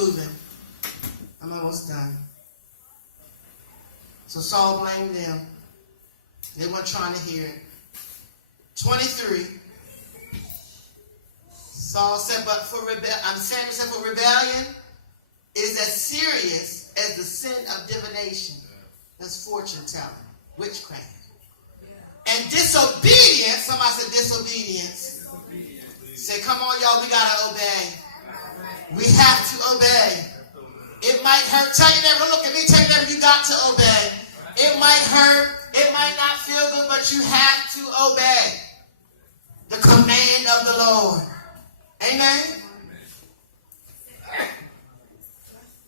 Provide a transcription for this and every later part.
moving. I'm almost done. So Saul blamed them. They weren't trying to hear it. 23. Saul said, Samuel said, for rebellion is as serious as the sin of divination. That's fortune telling, witchcraft. And disobedience, somebody said disobedience. Say, come on, y'all, we gotta obey. We have to obey. It might hurt. Tell your neighbor, look at me, tell your neighbor, you got to obey. It might hurt. It might not feel good, but you have to obey the command of the Lord. Amen?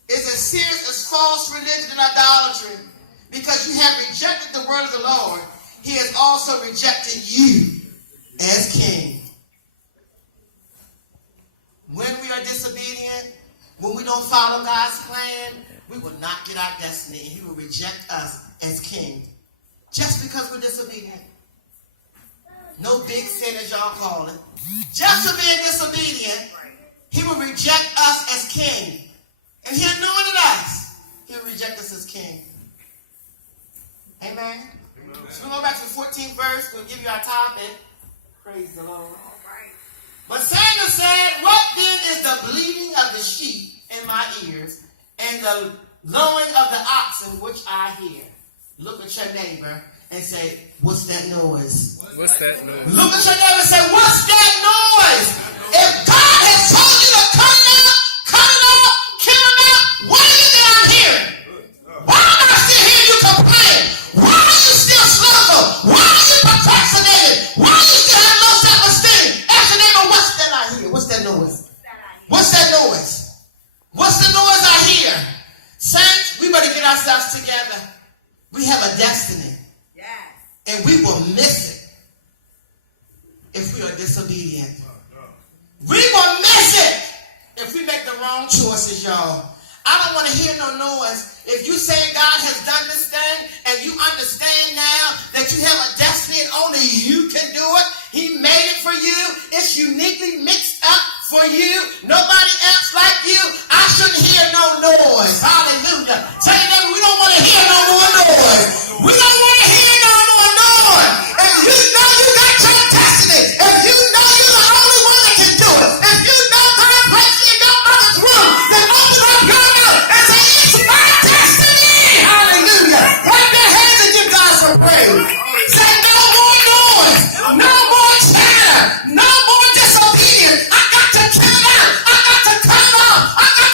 It's as serious as false religion and idolatry. Because you have rejected the word of the Lord, he has also rejected you as king. When we are disobedient, when we don't follow God's plan, we will not get our destiny, and he will reject us as king. Just because we're disobedient. No big sin, as y'all call it. Just for being disobedient, he will reject us as king. And he'll do it in us. He'll reject us as king. Amen? So we'll go back to the 14th verse. We'll give you our topic. Praise the Lord. But Samuel said, what then is the bleating of the sheep in my ears and the lowing of the oxen which I hear? Look at your neighbor and say, what's that noise? What's that noise? Look at your neighbor and say, what's that noise? If God has told you to cut it out, kill him out, what is it that I'm hearing? Why am I still hearing you complain? Why are you still slugful? Why are you procrastinating? Why do you still have low self-esteem? Ask your neighbor, what's that I hear? What's that noise? What's that noise? What's the noise I hear? Saints, we better get ourselves together. We have a destiny. Yes. And we will miss it if we are disobedient. We will miss it if we make the wrong choices, y'all. I don't want to hear no noise. If you say God has done this thing and you understand now that you have a destiny and only you can do it, he made it for you. It's uniquely mixed up for you. Nobody else like you. I shouldn't hear no noise. Hallelujah.